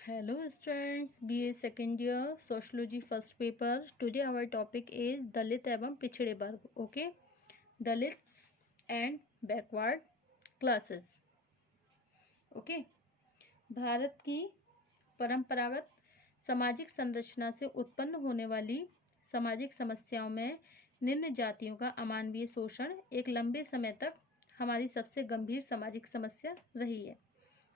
Hello students, BA second year Sociology first paper. Today our topic is दलित एवं पिछड़े वर्ग. Okay, Dalits and backward classes. Okay, Bharat की परंपरागत सामाजिक संरचना से उत्पन्न होने वाली सामाजिक समस्याओं में निम्न जातियों का अमानवीय शोषण एक लंबे समय तक हमारी सबसे गंभीर सामाजिक समस्या रही है.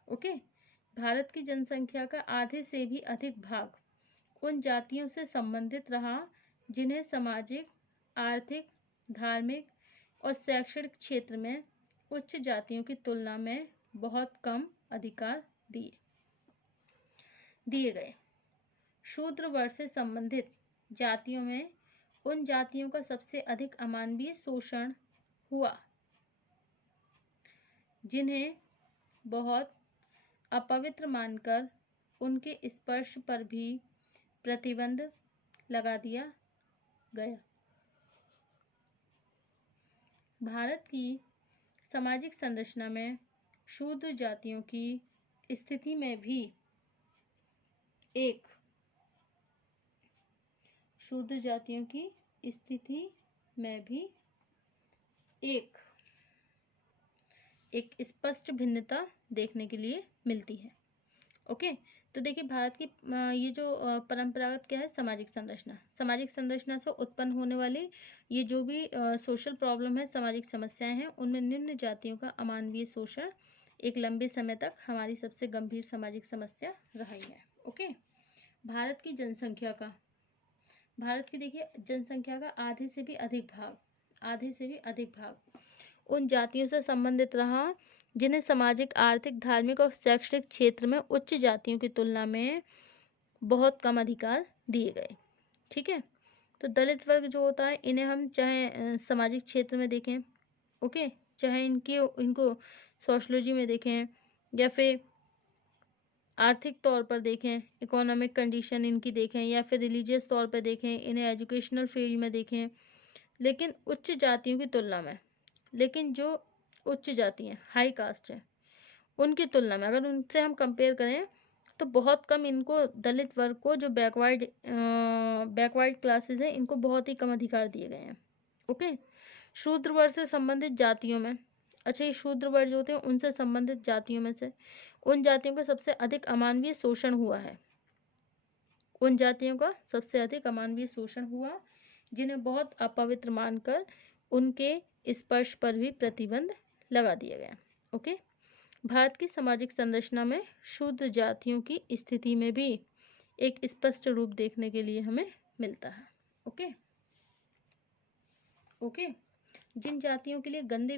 ओके, भारत की जनसंख्या का आधे से भी अधिक भाग उन जातियों से संबंधित रहा जिन्हें सामाजिक, आर्थिक, धार्मिक और शैक्षणिक क्षेत्र में उच्च जातियों की तुलना में बहुत कम अधिकार दिए गए. शूद्र वर्ग से संबंधित जातियों में उन जातियों का सबसे अधिक अमानवीय शोषण हुआ जिन्हें बहुत अपवित्र मानकर उनके स्पर्श पर भी प्रतिबंध लगा दिया गया. भारत की सामाजिक संरचना में शूद्र जातियों की स्थिति में भी एक स्पष्ट भिन्नता देखने के लिए मिलती है. ओके, तो देखिए भारत की ये जो परंपरागत क्या है, सामाजिक संरचना से उत्पन्न होने वाली ये जो भी सोशल प्रॉब्लम है, सामाजिक समस्याएं हैं, उनमें निम्न जातियों का अमानवीय शोषण एक लंबे समय तक हमारी सबसे गंभीर सामाजिक समस्या रही है. ओके, भारत की देखिए जनसंख्या का आधे से भी अधिक भाग उन जातियों से संबंधित रहा जिन्हें सामाजिक, आर्थिक, धार्मिक और शैक्षणिक क्षेत्र में उच्च जातियों की तुलना में बहुत कम अधिकार दिए गए. ठीक है, तो दलित वर्ग जो होता है, इन्हें हम चाहे सामाजिक क्षेत्र में देखें, ओके, चाहे इनको सोशलॉजी में देखें या फिर आर्थिक तौर पर देखें, इकोनॉमिक कंडीशन इनकी देखें, या फिर रिलीजियस तौर पर देखें, इन्हें एजुकेशनल फील्ड में देखें, लेकिन उच्च जातियों की तुलना में, जो उच्च जाति हैं, हाई कास्ट है, उनकी तुलना में अगर उनसे हम कंपेयर करें तो बहुत कम इनको, दलित वर्ग को, जो बैकवर्ड क्लासेस हैं, इनको बहुत ही कम अधिकार दिए गए हैं. ओके, शूद्र वर्ग से संबंधित जातियों में, अच्छा, ये शूद्र वर्ग जो होते हैं उनसे संबंधित जातियों में से उन जातियों का सबसे अधिक अमानवीय शोषण हुआ जिन्हें बहुत अपवित्र मानकर उनके स्पर्श पर भी प्रतिबंध लगा दिया गया. ओके, भारत की सामाजिक संरचना में शूद्र जातियों की स्थिति में भी एक स्पष्ट रूप देखने के लिए हमें मिलता है. ओके, जिन जातियों के लिए गंदे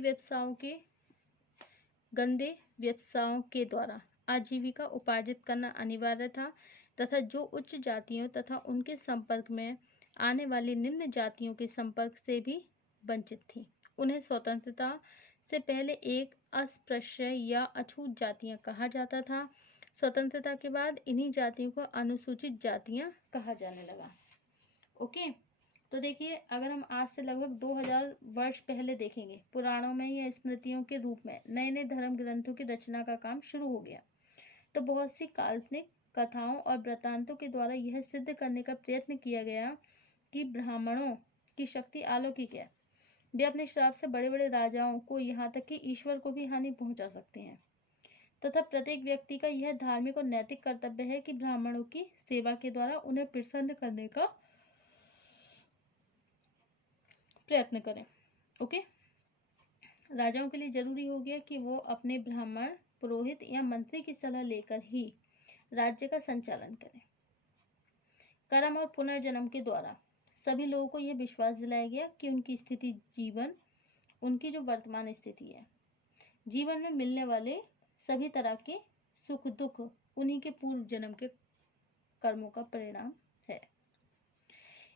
व्यवसायों के द्वारा आजीविका उपार्जित करना अनिवार्य था तथा जो उच्च जातियों तथा उनके संपर्क में आने वाली निम्न जातियों के संपर्क से भी वंचित थी, उन्हें स्वतंत्रता से पहले एक अस्पृश्य या अछूत जातियां कहा जाता था. स्वतंत्रता के बाद इन्हीं जातियों को अनुसूचित जातियां कहा जाने लगा. ओके, तो देखिए अगर हम आज से लगभग 2000 वर्ष पहले देखेंगे, पुराणों में या स्मृतियों के रूप में नए नए धर्म ग्रंथों की रचना का काम शुरू हो गया, तो बहुत सी काल्पनिक कथाओं और वृत्तांतों के द्वारा यह सिद्ध करने का प्रयत्न किया गया कि ब्राह्मणों की शक्ति अलौकिक है. वे अपने श्राप से बड़े बड़े राजाओं को, यहाँ तक कि ईश्वर को भी हानि पहुंचा सकते हैं, तथा प्रत्येक व्यक्ति का यह धार्मिक और नैतिक कर्तव्य है कि ब्राह्मणों की सेवा के द्वारा उन्हें प्रसन्न करने का प्रयत्न करें. ओके, राजाओं के लिए जरूरी हो गया कि वो अपने ब्राह्मण, पुरोहित या मंत्री की सलाह लेकर ही राज्य का संचालन करें. कर्म और पुनर्जन्म के द्वारा सभी लोगों को यह विश्वास दिलाया गया कि उनकी जो वर्तमान स्थिति है, जीवन में मिलने वाले सभी तरह के सुख दुख उन्हीं के पूर्व जन्म के कर्मों का परिणाम है.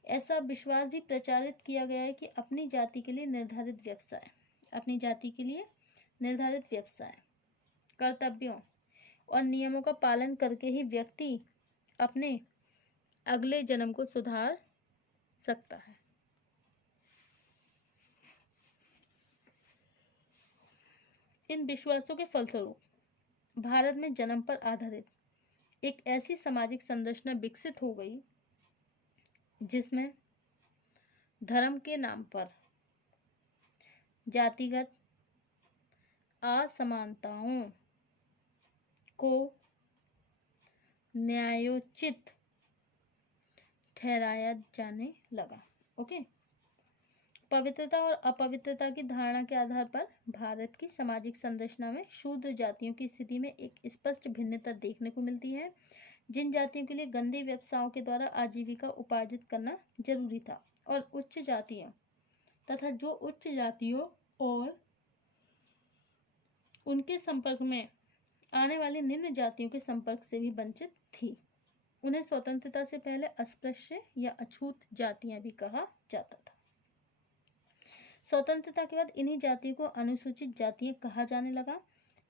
ऐसा विश्वास भी प्रचारित किया गया है कि अपनी जाति के लिए निर्धारित व्यवसाय, कर्तव्यों और नियमों का पालन करके ही व्यक्ति अपने अगले जन्म को सुधार सकता है. इन विश्वासों के फलस्वरूप भारत में जन्म पर आधारित एक ऐसी सामाजिक संरचना विकसित हो गई जिसमें धर्म के नाम पर जातिगत असमानताओं को न्यायोचित ठहराया जाने लगा। ओके। पवित्रता और अपवित्रता की धारणा के आधार पर भारत की सामाजिक संरचना में शूद्र जातियों की स्थिति में एक स्पष्ट भिन्नता देखने को मिलती है। जिन जातियों के लिए गंदे व्यवसायों के द्वारा आजीविका उपार्जित करना जरूरी था और उच्च जातियां तथा जो उच्च जातियों और उनके संपर्क में आने वाली निम्न जातियों के संपर्क से भी वंचित थी, उन्हें स्वतंत्रता से पहले अस्पृश्य या अछूत जातियां भी कहा जाता था। स्वतंत्रता के बाद इन्हीं जातियों को अनुसूचित जातियां कहा जाने लगा।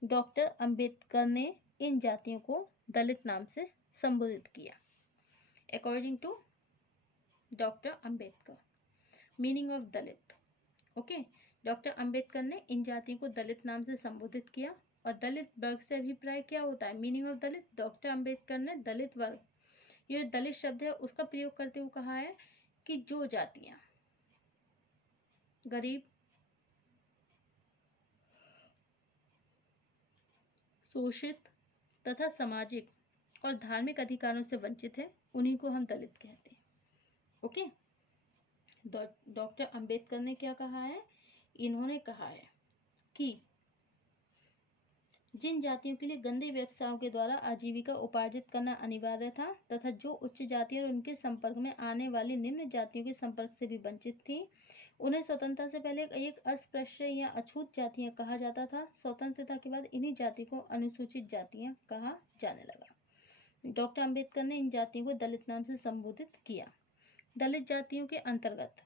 डॉक्टर अंबेडकर ने इन जातियों को दलित नाम से संबोधित किया। According to doctor Ambedkar, meaning of Dalit. Okay, doctor Ambedkar ने इन जातियों को दलित नाम से संबोधित किया। और दलित वर्ग से अभिप्राय क्या होता है? Meaning of Dalit, doctor Ambedkar ने दलित वर्ग, ये दलित शब्द है उसका प्रयोग करते हुए कहा है कि जो जातियां गरीब, शोषित तथा सामाजिक और धार्मिक अधिकारों से वंचित है, उन्हीं को हम दलित कहते हैं। ओके, डॉक्टर अंबेडकर ने क्या कहा है? इन्होंने कहा है कि जिन जातियों के लिए गंदे व्यवसायों के द्वारा आजीविका उपार्जित करना अनिवार्य था तथा जो उच्च जाति और उनके संपर्क में आने वाली निम्न जातियों के संपर्क से भी वंचित थी, उन्हें स्वतंत्रता से पहले एक अस्पृश्य या अछूत जातियां कहा जाता था। स्वतंत्रता के बाद इन्हीं जातियों को अनुसूचित जातियां कहा जाने लगा। डॉक्टर अंबेडकर ने इन जातियों को दलित नाम से संबोधित किया। दलित जातियों के अंतर्गत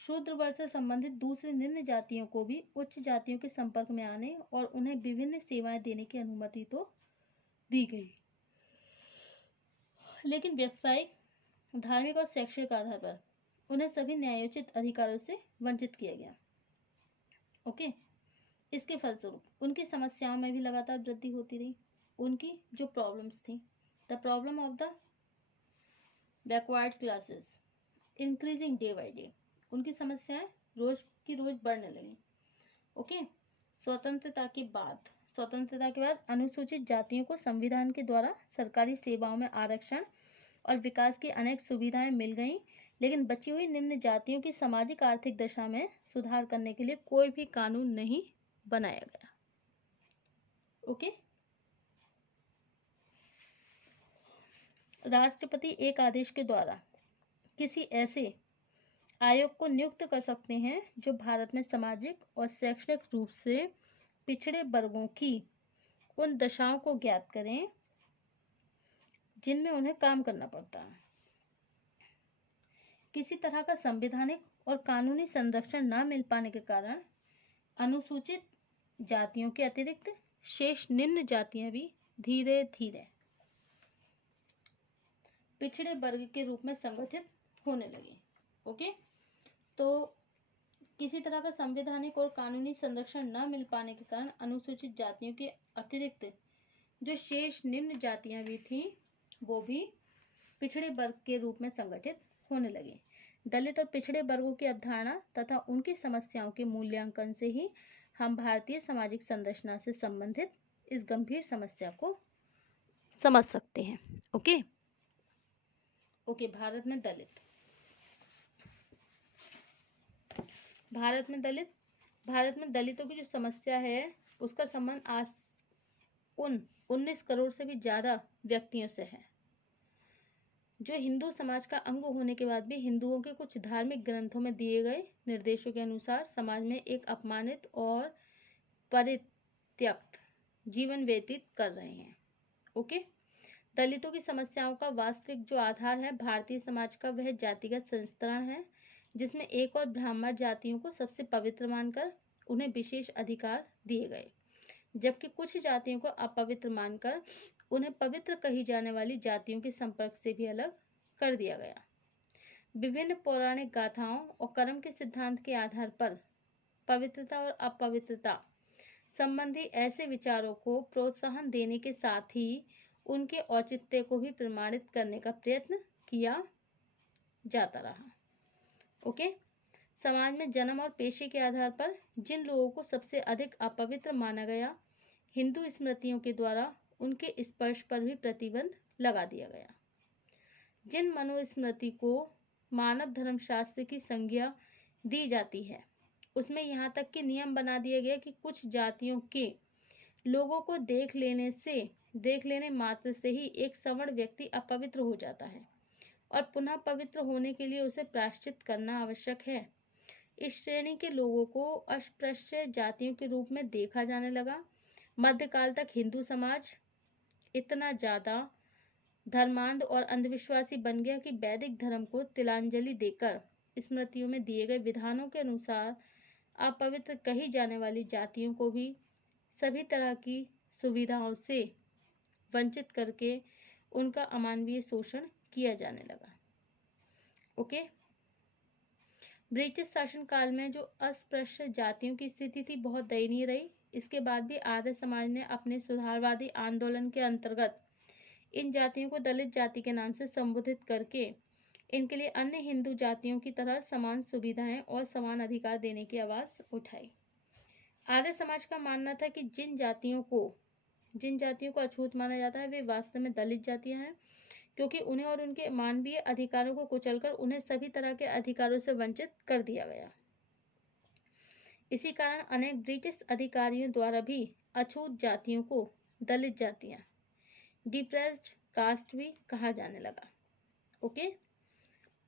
शूद्र वर्ग से संबंधित दूसरी निम्न जातियों को भी उच्च जातियों के संपर्क में आने और उन्हें विभिन्न सेवाएं देने की अनुमति तो दी गई, लेकिन व्यावसायिक, धार्मिक और शैक्षणिक आधार पर उन्हें सभी न्यायोचित अधिकारों से वंचित किया गया। ओके, इसके फलस्वरूप उनकी समस्याओं में भी लगातार वृद्धि होती रही। उनकी जो प्रॉब्लम्स थी, the problem of the backward classes increasing day by day, उनकी समस्याएं रोज की रोज बढ़ने लगी। ओके, स्वतंत्रता के बाद अनुसूचित जातियों को संविधान के द्वारा सरकारी सेवाओं में आरक्षण और विकास की अनेक सुविधाएं मिल गईं, लेकिन बची हुई निम्न जातियों की सामाजिक आर्थिक दशा में सुधार करने के लिए कोई भी कानून नहीं बनाया गया। ओके, राष्ट्रपति एक आदेश के द्वारा किसी ऐसे आयोग को नियुक्त कर सकते हैं जो भारत में सामाजिक और शैक्षणिक रूप से पिछड़े वर्गों की उन दशाओं को ज्ञात करें जिनमें उन्हें काम करना पड़ता है। किसी तरह का संवैधानिक और कानूनी संरक्षण न मिल पाने के कारण अनुसूचित जातियों के अतिरिक्त शेष निम्न जातियां भी धीरे धीरे पिछड़े वर्ग के रूप में संगठित होने लगी। ओके, तो किसी तरह का संवैधानिक और कानूनी संरक्षण न मिल पाने के कारण अनुसूचित जातियों के अतिरिक्त जो शेष निम्न जातियां भी थीं, वो भी पिछड़े वर्ग के रूप में संगठित होने लगे। दलित और पिछड़े वर्गों की अवधारणा तथा उनकी समस्याओं के मूल्यांकन से ही हम भारतीय सामाजिक संरचना से संबंधित इस गंभीर समस्या को समझ सकते हैं। ओके, भारत में दलितों की जो समस्या है उसका संबंध आज उन 19 करोड़ से भी ज्यादा व्यक्तियों से है जो हिंदू समाज का अंग होने के बाद भी हिंदुओं के कुछ धार्मिक ग्रंथों में दिए गए निर्देशों के अनुसार समाज में एक अपमानित और परित्यक्त जीवन व्यतीत कर रहे हैं। ओके, दलितों की समस्याओं का वास्तविक जो आधार है भारतीय समाज का, वह जातिगत संस्करण है जिसमें एक और ब्राह्मण जातियों को सबसे पवित्र मानकर उन्हें विशेष अधिकार दिए गए, जबकि कुछ जातियों को अपवित्र मानकर उन्हें पवित्र कही जाने वाली जातियों के संपर्क से भी अलग कर दिया गया। विभिन्न पौराणिक गाथाओं और कर्म के सिद्धांत के आधार पर पवित्रता और अपवित्रता संबंधी ऐसे विचारों को प्रोत्साहन देने के साथ ही उनके औचित्य को भी प्रमाणित करने का प्रयत्न किया जाता रहा। ओके। समाज में जन्म और पेशे के आधार पर जिन लोगों को सबसे अधिक अपवित्र माना गया, हिंदू स्मृतियों के द्वारा उनके स्पर्श पर भी प्रतिबंध लगा दिया गया। जिन मनुस्मृति को मानव धर्मशास्त्र की संज्ञा दी जाती है, उसमें यहाँ तक कि नियम बना दिया गया कि कुछ जातियों के लोगों को देख लेने मात्र से ही एक सवर्ण व्यक्ति अपवित्र हो जाता है और पुनः पवित्र होने के लिए उसे प्रायश्चित करना आवश्यक है। इस श्रेणी के लोगों को अस्पृश्य जातियों के रूप में देखा जाने लगा। मध्यकाल तक हिंदू समाज इतना ज्यादा धर्मांध और अंधविश्वासी बन गया कि वैदिक धर्म को तिलांजलि देकर स्मृतियों में दिए गए विधानों के अनुसार अपवित्र कही जाने वाली जातियों को भी सभी तरह की सुविधाओं से वंचित करके उनका अमानवीय शोषण किया जाने लगा। ओके। ब्रिटिश शासनकाल में जो अस्पृश्य जातियों की स्थिति थी बहुत दयनीय रही। इसके बाद भी आर्य समाज ने अपने सुधारवादी आंदोलन के अंतर्गत इन जातियों को दलित जाति के नाम से संबोधित करके इनके लिए अन्य हिंदू जातियों की तरह समान सुविधाएं और समान अधिकार देने की आवाज उठाई। आर्य समाज का मानना था कि जिन जातियों को अछूत माना जाता है वे वास्तव में दलित जातियां हैं, क्योंकि उन्हें और उनके मानवीय अधिकारों को कुचलकर उन्हें सभी तरह के अधिकारों से वंचित कर दिया गया। इसी कारण अनेक ब्रिटिश अधिकारियों द्वारा भी अछूत जातियों को दलित जातियां, डिप्रेस्ड कास्ट भी कहा जाने लगा। ओके।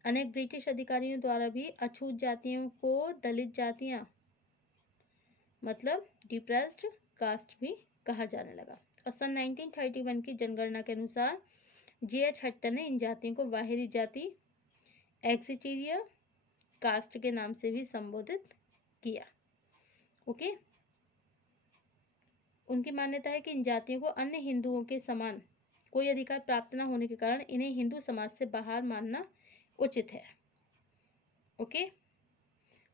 अनेक ब्रिटिश अधिकारियों द्वारा भी अछूत जातियों को दलित जातियां मतलब डिप्रेस्ड कास्ट भी कहा जाने लगा। और सन 1931 की जनगणना के अनुसार J.H. हट्टन ने इन जातियों को बाहरी जाति एक्सिटीरिया कास्ट के नाम से भी संबोधित किया। ओके। उनकी मान्यता है कि इन जातियों को अन्य हिंदुओं के समान कोई अधिकार प्राप्त न होने के कारण इन्हें हिंदू समाज से बाहर मानना उचित है। ओके।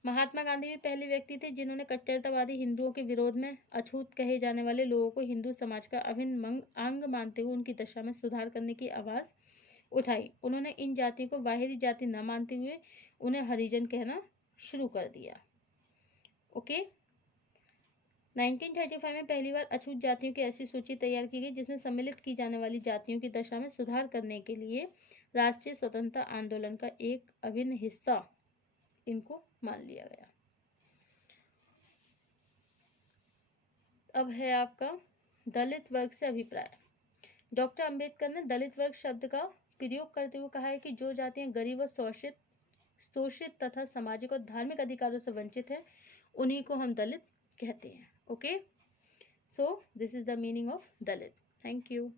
महात्मा गांधी भी पहले व्यक्ति थे जिन्होंने कट्टरतावादी हिंदुओं के विरोध में अछूत कहे जाने वाले लोगों को हिंदू समाज का अभिन्न अंग मानते हुए उनकी दशा में सुधार करने की आवाज उठाई। उन्होंने इन जातियों को बाहरी जाति न मानते हुए उन्हें हरिजन कहना शुरू कर दिया। ओके। 1935 में पहली बार अछूत जातियों की ऐसी सूची तैयार की गई जिसमें सम्मिलित की जाने वाली जातियों की दशा में सुधार करने के लिए राष्ट्रीय स्वतंत्रता आंदोलन का एक अभिन्न हिस्सा इनको मान लिया गया। अब है आपका दलित वर्ग से अभिप्राय। डॉक्टर अंबेडकर ने दलित वर्ग शब्द का प्रयोग करते हुए कहा है कि जो जातियां गरीब और शोषित तथा सामाजिक और धार्मिक अधिकारों से वंचित हैं उन्हीं को हम दलित कहते हैं। Okay, so this is the meaning of Dalit. Thank you.